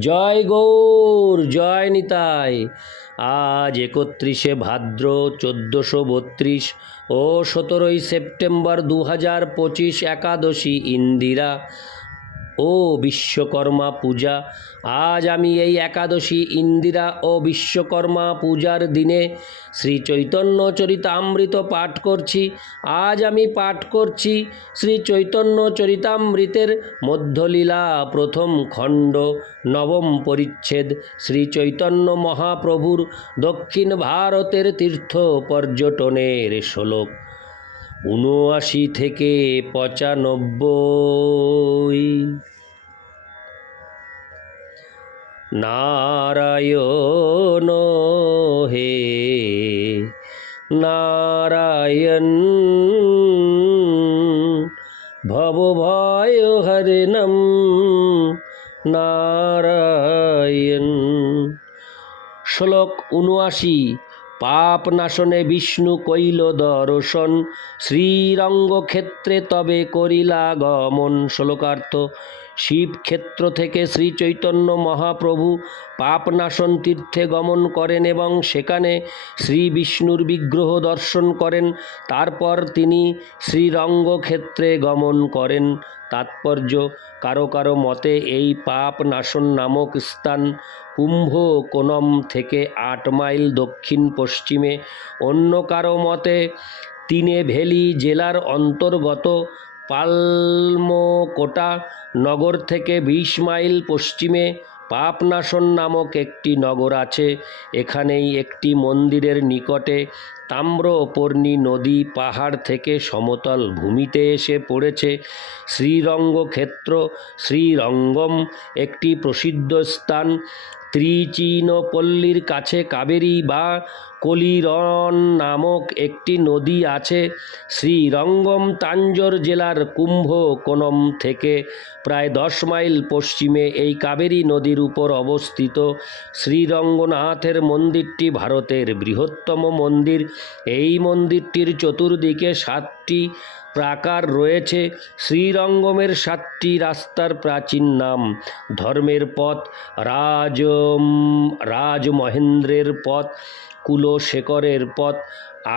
জয় গৌর, জয় নিতাই। আজ একত্রিশে ভাদ্র, চোদ্দোশো বত্রিশ ও সতেরোই সেপ্টেম্বর দু হাজার পঁচিশ একাদশী ইন্দিরা। ও বিশ্বকর্মা পূজা, আজ আমি এই একাদশী ইন্দিরা ও বিশ্বকর্মা পূজার দিনে শ্রী চৈতন্য চরিতামৃত পাঠ করছি। আজ আমি পাঠ করছি শ্রী চৈতন্য চরিতামৃতের মধ্যলীলা প্রথম খণ্ড, নবম পরিচ্ছেদ। শ্রী চৈতন্য মহাপ্রভুর দক্ষিণ ভারতের তীর্থ পর্যটনের শ্লোক। উনআশি থেকে পঁচানব্বই নারায়ণ হে, নারায়ণ ভবভয় হরিণম, নারায়ণ। শ্লোক উনআশি পাপ নাশনে বিষ্ণু কৈল দর্শন, শ্রীরঙ্গক্ষেত্রে তবে করিলা গমন। শ্লোকার্থ শিবক্ষেত্র থেকে শ্রী চৈতন্য মহাপ্রভু পাপনাশন তীর্থে গমন করেন এবং সেখানে শ্রী বিষ্ণুর বিগ্রহ দর্শন করেন। তারপর তিনি শ্রীরঙ্গক্ষেত্রে গমন করেন। তাৎপর্য, কারও কারও মতে এই পাপ নাশন নামক স্থান কুম্ভকোণম থেকে আট মাইল দক্ষিণ পশ্চিমে। অন্য কারও মতে, তিনেভেলি জেলার অন্তর্গত পালমোকোটা নগর থেকে বিশ মাইল পশ্চিমে পাপনাশন নামক একটি নগর আছে। এখানেই একটি মন্দিরের নিকটে তাম্রপর্ণী নদী পাহাড় থেকে সমতল ভূমিতে এসে পড়েছে। শ্রীরঙ্গক্ষেত্র, শ্রীরঙ্গম একটি প্রসিদ্ধ স্থান। ত্রিচিনপল্লীর কাছে কাবেরী বা কলিরন নামক একটি নদী আছে। শ্রীরঙ্গম তাঞ্জোর জেলার কুম্ভকোণম থেকে প্রায় দশ মাইল পশ্চিমে এই কাবেরী নদীর উপর অবস্থিত শ্রীরঙ্গনাথের মন্দিরটি ভারতের বৃহত্তম মন্দির। এই মন্দিরটির চতুর্দিকে সাতটি প্রাকার রয়েছে। শ্রীরঙ্গমের সাতটি রাস্তার প্রাচীন নাম। ধর্মের পথ, রাজ রাজমহেন্দ্রের পথ, কুলশেখরের পথ,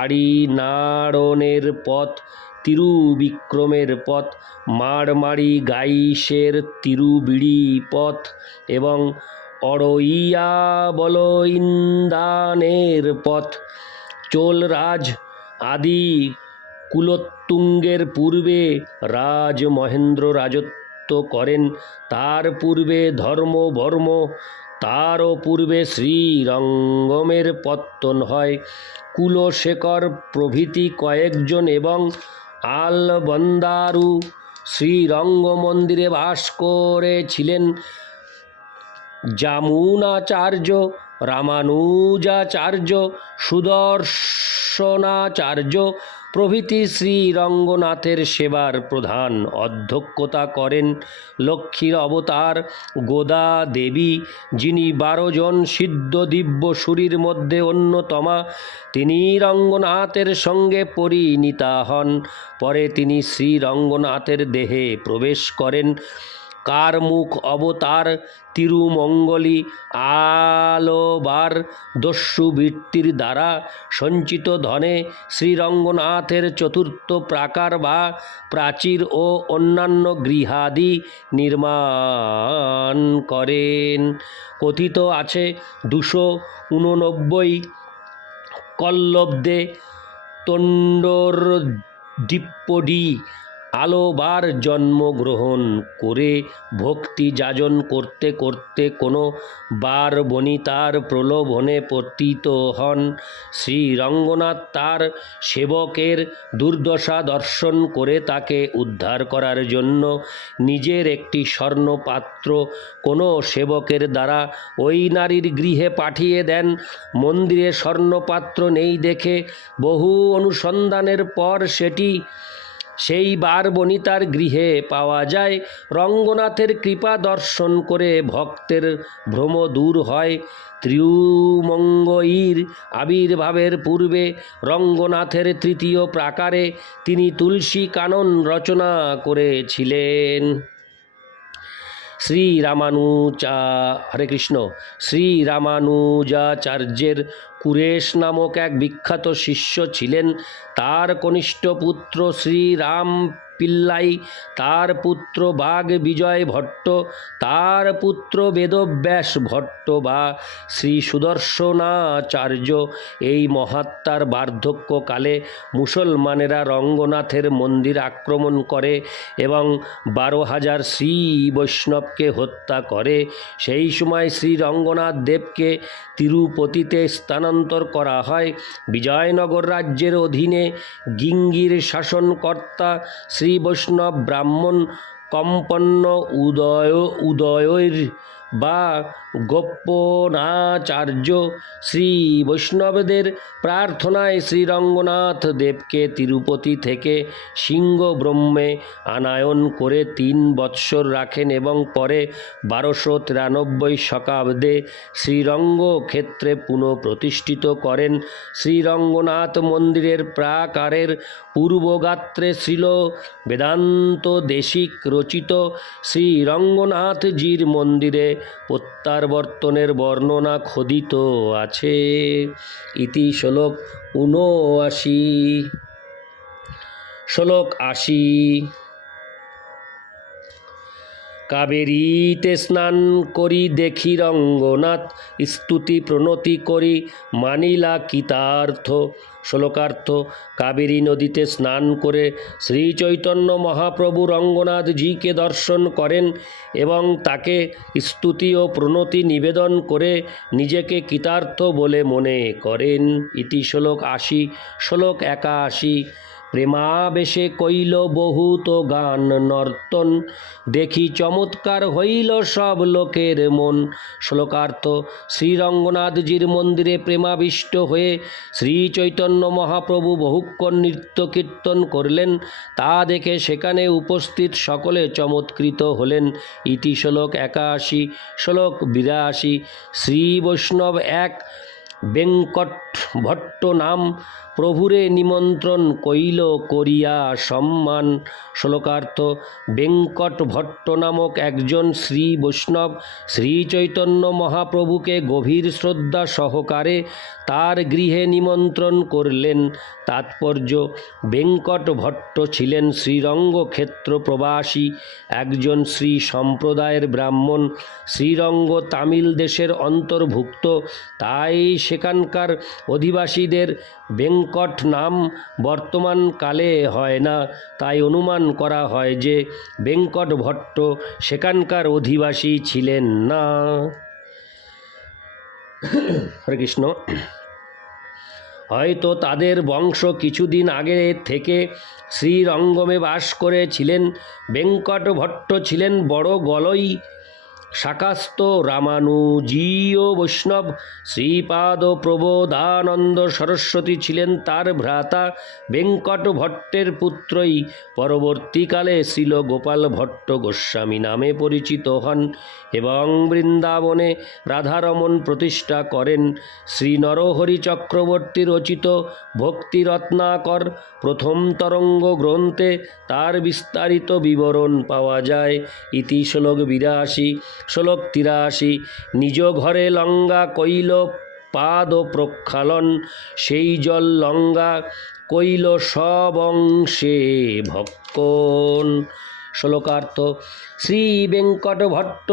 আড়িনাড়নের পথ, তিরুবিক্রমের পথ, মাড়মাড়ি গাইসের তিরুবিড়ি পথ এবং অড়ইয়া বলইন্দানের পথ। চোলরাজ আদি কুলোত্তুঙ্গের পূর্বে রাজ মহেন্দ্র রাজত্ব করেন, তার পূর্বে ধর্ম বর্ম, তারও পূর্বে শ্রীরঙ্গমের পত্তন হয়। কুলশেখর প্রভৃতি কয়েকজন এবং আলবন্দারু শ্রীরঙ্গ মন্দিরে বাস করেছিলেন। জামুনাচার্য, রামানুজাচার্য, সুদর্শনাচার্য প্রভৃতি শ্রীরঙ্গনাথের সেবার প্রধান অধ্যক্ষতা করেন লক্ষ্মীর অবতার গোদা দেবী, যিনি বারো জন সিদ্ধ দিব্য সুরীর মধ্যে অন্যতমা। তিনি রঙ্গনাথের সঙ্গে পরিণীতা হন। পরে তিনি শ্রীরঙ্গনাথের দেহে প্রবেশ করেন। কার মুখ অবতার তিরুমঙ্গলী আলোবার দস্যু বৃত্তির দ্বারা সঞ্চিত ধনে শ্রীরঙ্গনাথের চতুর্থ প্রাকার বা প্রাচীর ও অন্যান্য গৃহাদি নির্মাণ করেন। কথিত আছে দুশো উননব্বই কল্লব্দে তণ্ডর দ্বীপডি আলোবার জন্মগ্রহণ করে ভক্তি যাজন করতে করতে কোনো বার বনিতার প্রলোভনে পতিত হন। শ্রীরঙ্গনাথ তার সেবকের দুর্দশা দর্শন করে তাকে উদ্ধার করার জন্য নিজের একটি স্বর্ণপাত্র কোনো সেবকের দ্বারা ওই নারীর গৃহে পাঠিয়ে দেন। মন্দিরে স্বর্ণপাত্র নেই দেখে বহু অনুসন্ধানের পর সেটি সেই বার বনিতার গৃহে পাওয়া যায়। রঙ্গনাথের কৃপা দর্শন করে ভক্তের ভ্রম দূর হয়। ত্রিমঙ্গয়ীর আবির্ভাবের পূর্বে রঙ্গনাথের তৃতীয় প্রাকারে তিনি তুলসী কানন রচনা করেছিলেন। শ্রী রামানুজা, হরে কৃষ্ণ। শ্রী রামানুজাচার্যের কুরেশ নামক এক বিখ্যাত শিষ্য ছিলেন। তার কনিষ্ঠ পুত্র শ্রীরাম পিল্লাই, তার পুত্র বাঘ বিজয় ভট্ট, তার পুত্র বেদব্যাস ভট্ট বা শ্রী সুদর্শনাচার্য। এই মহাত্মার বার্ধক্যকালে মুসলমানেরা রঙ্গনাথের মন্দির আক্রমণ করে এবং বারো হাজার শ্রী বৈষ্ণবকে হত্যা করে। সেই সময় শ্রী রঙ্গনাথ দেবকে তিরুপতিতে স্থানান্তর করা হয়। বিজয়নগর রাজ্যের অধীনে গিঙ্গির শাসনকর্তা শ্রী বৈষ্ণব ব্রাহ্মণ কম্পন্ন উদয় উদয়ের বা গোপনাচার্য শ্রী বৈষ্ণবদের প্রার্থনায় শ্রীরঙ্গনাথ দেবকে তিরুপতি থেকে সিংহ ব্রহ্মে আনায়ন করে তিন বৎসর রাখেন এবং পরে বারোশো তিরানব্বই শতাব্দে শ্রীরঙ্গ ক্ষেত্রে পুনঃপ্রতিষ্ঠিত করেন। শ্রীরঙ্গনাথ মন্দিরের প্রাকারের পূর্বগাত্রে ছিল বেদান্ত দেশিক রচিত শ্রীরঙ্গনাথজির মন্দিরে প্রত্যাবর্তনের বর্ণনা খোদিত আছে। ইতি শ্লোক উনআশি শ্লোক আশি। কাবেরীতে স্নান করি, দেখি রঙ্গনাথ। স্তুতি প্রণতি করি, মানিলা কিতার্থ। শ্লোকার্থ, কাবেরী নদীতে স্নান করে শ্রী চৈতন্য মহাপ্রভু রঙ্গনাথজিকে দর্শন করেন এবং তাকে স্তুতি ও প্রণতি নিবেদন করে নিজেকে কৃতার্থ বলে মনে করেন। ইতি শ্লোক আশি, শ্লোক একাশি। প্রেমাবেশে কইল বহুত গান নর্তন, দেখি চমৎকার হইল সব লোকের মন। শ্লোকার্থ, শ্রীরঙ্গনাথজির মন্দিরে প্রেমাবিষ্ট হয়ে শ্রী চৈতন্য মহাপ্রভু বহুক্ষণ নৃত্য কীর্তন করলেন। তা দেখে সেখানে উপস্থিত সকলে চমৎকৃত হলেন। ইতি শ্লোক একাশি, শ্লোক বিরাশি, শ্রী বৈষ্ণব এক বেঙ্কট ভট্ট নাম প্রভুরে নিমন্ত্রণ কইল করিয়া সম্মান। শ্লোকার্থ বেঙ্কট ভট্ট নামক একজন শ্রী বৈষ্ণব, শ্রী চৈতন্য মহাপ্রভুকে গভীর শ্রদ্ধা সহকারে তার গৃহে নিমন্ত্রণ করলেন। তাৎপর্য বেঙ্কট ভট্ট ছিলেন শ্রীরঙ্গ ক্ষেত্র প্রবাসী, একজন শ্রী সম্প্রদায়ের ব্রাহ্মণ। শ্রীরঙ্গ তামিল দেশের অন্তর্ভুক্ত, তাই সেখানকার অধিবাসীদের বেঙ্কট নাম বর্তমানকালে হয় না। তাই অনুমান করা হয় যে বেঙ্কট ভট্ট সেখানকার অধিবাসী ছিলেন না। হরে কৃষ্ণ। হয়তো তাদের বংশ কিছুদিন আগে থেকে শ্রীরঙ্গমে বাস করেছিলেন। ভট্ট ছিলেন বড় গলই শাকাস্ত রামানুজীয় বৈষ্ণব শ্রীপাদ প্রবোধানন্দ সরস্বতী ছিলেন তার ভ্রাতা বেঙ্কট ভট্টের পুত্রই। পরবর্তীকালে শ্রীল গোপাল ভট্ট গোস্বামী নামে পরিচিত হন এবং বৃন্দাবনে রাধারমণ প্রতিষ্ঠা করেন। শ্রী নরহরি চক্রবর্তী রচিত ভক্তিরত্নাকর প্রথম তরঙ্গ গ্রন্থে তার বিস্তারিত বিবরণ পাওয়া যায়। ইতি শ্লোক বিরাশি। শ্লোক তিরাশি, নিজ ঘরে লঙ্গা কইল পাদ প্রক্ষালন, সেই জল লঙ্গা কইল সব অংশে ভক্ষণ। শ্লোকার্থ, শ্রী ভট্ট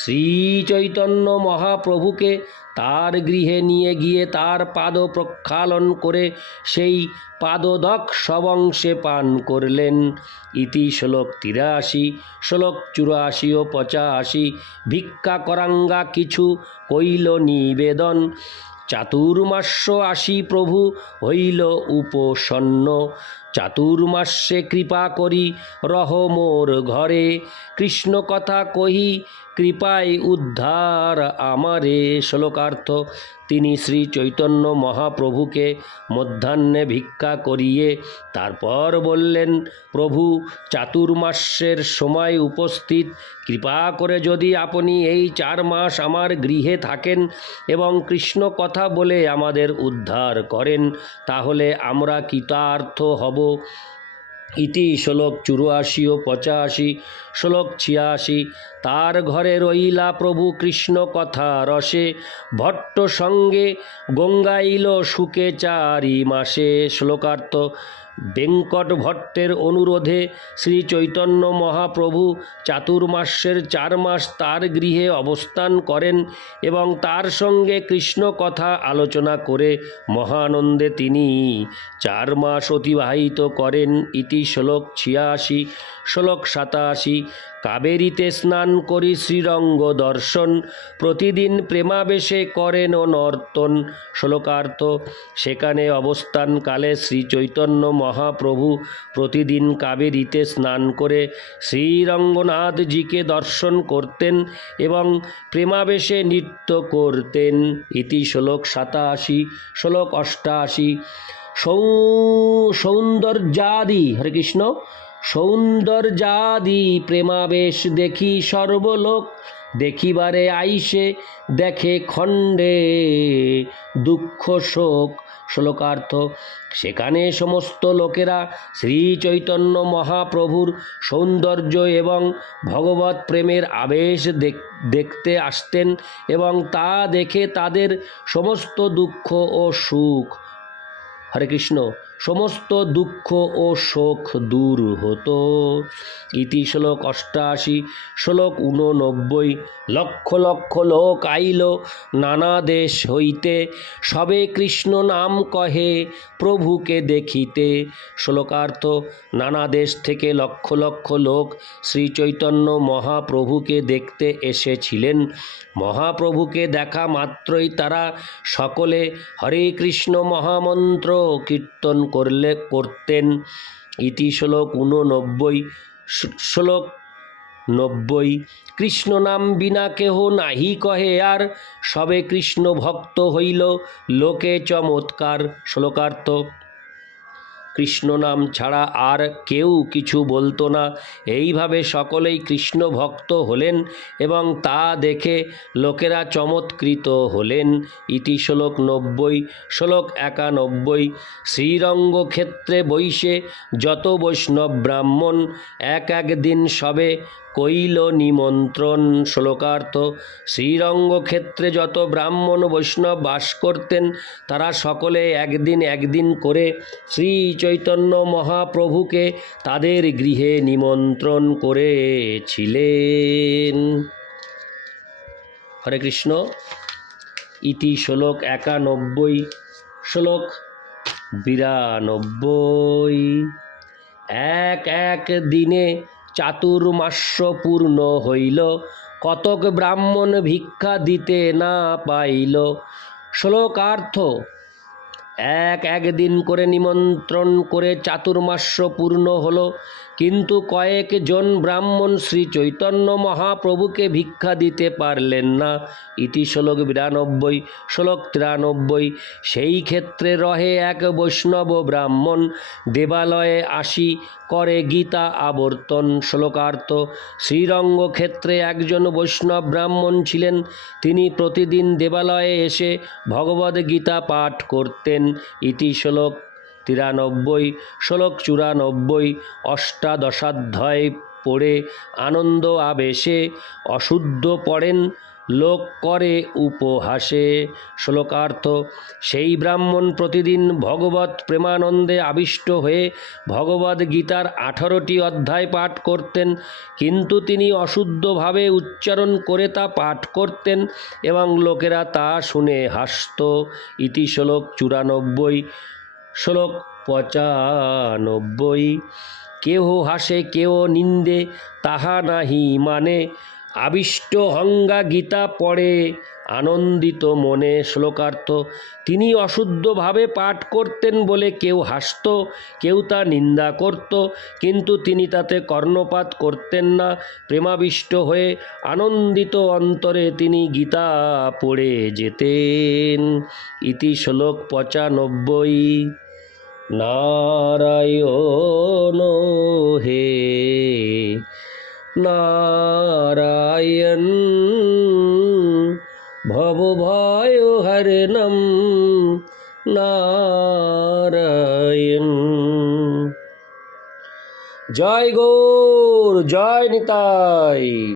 শ্রী চৈতন্য মহাপ্রভুকে তার গৃহে নিয়ে গিয়ে তার পাদ প্রক্ষালন করে সেই পাদদক সবংশে পান করলেন। ইতি শ্লোক তিরাশি, শ্লোক চুরাশি ও পঁচাশি। ভিক্ষা করাঙ্গা কিছু কইল নিবেদন। চাতুর্মাস্য আসি প্রভু হইল উপসন্ন। চাতুর্মাস্যে কৃপা করি, রহ মোর ঘরে। কৃষ্ণ কথা কহি কৃপায় উদ্ধার আমারে। শ্লোকার্থ, তিনি শ্রী চৈতন্য মহাপ্রভুকে মধ্যাহ্নে ভিক্ষা করিয়ে তারপর বললেন, প্রভু চাতুর্মাস্যের সময় উপস্থিত। কৃপা করে যদি আপনি এই চার মাস আমার গৃহে থাকেন এবং কৃষ্ণ কথা বলে আমাদের উদ্ধার করেন, তাহলে আমরা কৃতার্থ হব। ইতি শ্লোক চুরাশি ও পঁচাশি, শ্লোক ছিয়াশি। তার ঘরে রইলা প্রভু কৃষ্ণ কথা রসে, ভট্ট সঙ্গে গঙ্গাইল সুকে চারি মাসে। শ্লোকার্থ বেঙ্কট ভট্টের অনুরোধে শ্রী চৈতন্য মহাপ্রভু চাতুর্মাসের চার মাস তার গৃহে অবস্থান করেন এবং তার সঙ্গে কৃষ্ণ কথা আলোচনা করে মহানন্দে তিনি চার মাস অতিবাহিত করেন ইতি শ্লোক ছিয়াশি, শ্লোক সাতাশি কাবেরীতে স্নান করি শ্রীরঙ্গ দর্শন। প্রতিদিন প্রেমাবেশে করেন ও নর্তন শ্লোকার্থ, সেখানে অবস্থানকালে শ্রী চৈতন্য মহাপ্রভু প্রতিদিন কাবেরীতে স্নান করে শ্রীরঙ্গনাথজিকে দর্শন করতেন এবং প্রেমাবেশে নৃত্য করতেন। ইতি শ্লোক সাতাশি, শ্লোক অষ্টাশি। সৌ সৌন্দর্যাদি। হরে কৃষ্ণ। সৌন্দর্যাদি প্রেমাবেশ দেখি সর্বলোক, দেখিবারে আইসে দেখে খণ্ডে দুঃখ শোক। শ্লোকার্থ, সেখানে সমস্ত লোকেরা শ্রী চৈতন্য মহাপ্রভুর সৌন্দর্য এবং ভগবত প্রেমের আবেশ দেখতে আসতেন এবং তা দেখে তাদের সমস্ত দুঃখ ও সুখ। হরে কৃষ্ণ। সমস্ত দুঃখ ও শোক দূর হতো। ইতি শ্লোক অষ্টাশি, শ্লোক উননব্বই লক্ষ লক্ষ লোক আইল নানা দেশ হইতে, সবে কৃষ্ণ নাম কহে প্রভুকে দেখিতে। শ্লোকার্থ, নানা দেশ থেকে লক্ষ লক্ষ লোক শ্রী চৈতন্য মহাপ্রভুকে দেখতে এসেছিলেন। মহাপ্রভুকে দেখা মাত্রই তারা সকলে হরে কৃষ্ণ মহামন্ত্র কীর্তন করলে করতেন। ইতি শ্লোক উননব্বই, শ্লোক নব্বই, কৃষ্ণ নাম বিনা কেহ নাহি কহে আর, সবে কৃষ্ণ ভক্ত হইল, লোকে চমৎকার। শ্লোকার্থ কৃষ্ণ নাম ছাড়া আর কেউ কিছু বলতো না। এইভাবে সকলেই কৃষ্ণ ভক্ত হলেন এবং তা দেখে লোকেরা চমৎকৃত হলেন। ইতি শ্লোক নব্বই, শ্লোক একানব্বই, শ্রীরঙ্গক্ষেত্রে বৈশে যত বৈষ্ণব ব্রাহ্মণ এক এক দিন সবে কইল নিমন্ত্রণ শ্লোকার্থ শ্রীরঙ্গ ক্ষেত্রে যত ব্রাহ্মণ বৈষ্ণব বাস করতেন, তারা সকলে একদিন একদিন করে শ্রী চৈতন্য মহাপ্রভুকে তাদের গৃহে নিমন্ত্রণ করেছিলেন। হরে কৃষ্ণ। ইতি শ্লোক একানব্বই। শ্লোক বিরানব্বই। এক এক দিনে চাতুর্মাস্য পূর্ণ হইল কতক ব্রাহ্মণ ভিক্ষা দিতে না পাইল। শ্লোকার্থ এক এক দিন করে নিমন্ত্রণ করে চাতুর্মাস্য পূর্ণ হল, কিন্তু কয়েকজন ব্রাহ্মণ শ্রী চৈতন্য মহাপ্রভুকে ভিক্ষা দিতে পারলেন না। ইতি শ্লোক বিরানব্বই, শ্লোক তিরানব্বই। সেই ক্ষেত্রে রহে এক বৈষ্ণব ব্রাহ্মণ, দেবালয়ে আসি, করে গীতা আবর্তন। শ্লোকার্থ, শ্রীরঙ্গ ক্ষেত্রে একজন বৈষ্ণব ব্রাহ্মণ ছিলেন। তিনি প্রতিদিন দেবালয়ে এসে ভগবদ গীতা পাঠ করতেন। ইতি শ্লোক তিরানব্বই শ্লোক চুরানব্বই অষ্টাদশাধ্যায় পড়ে আনন্দ আবেশে অশুদ্ধ পড়েন লোক করে উপহাসে। শ্লোকার্থ, সেই ব্রাহ্মণ প্রতিদিন ভগবত প্রেমানন্দে আবিষ্ট হয়ে ভগবদ গীতার আঠারোটি অধ্যায় পাঠ করতেন। কিন্তু তিনি অশুদ্ধভাবে উচ্চারণ করে তা পাঠ করতেন এবং লোকেরা তা শুনে হাসত। ইতি শ্লোক চুরানব্বই। শ্লোক পঁচানব্বই। কেহ হাসে, কেহ নিন্দে, তাহা নাহি মানে। আবিষ্ট হঙ্গা গীতা পড়ে আনন্দিত মনে শ্লোকার্থ, তিনি অশুদ্ধভাবে পাঠ করতেন বলে কেউ হাসত, কেউ তা নিন্দা করত, কিন্তু তিনি তাতে কর্ণপাত করতেন না। প্রেমাবিষ্ট হয়ে আনন্দিত অন্তরে তিনি গীতা পড়ে যেতেন। ইতি শ্লোক পঁচানব্বই। নারায়ণ হে নারায়ণ। ভবভয় হরণম নারায়ণ। জয় গৌর জয় নিতাই।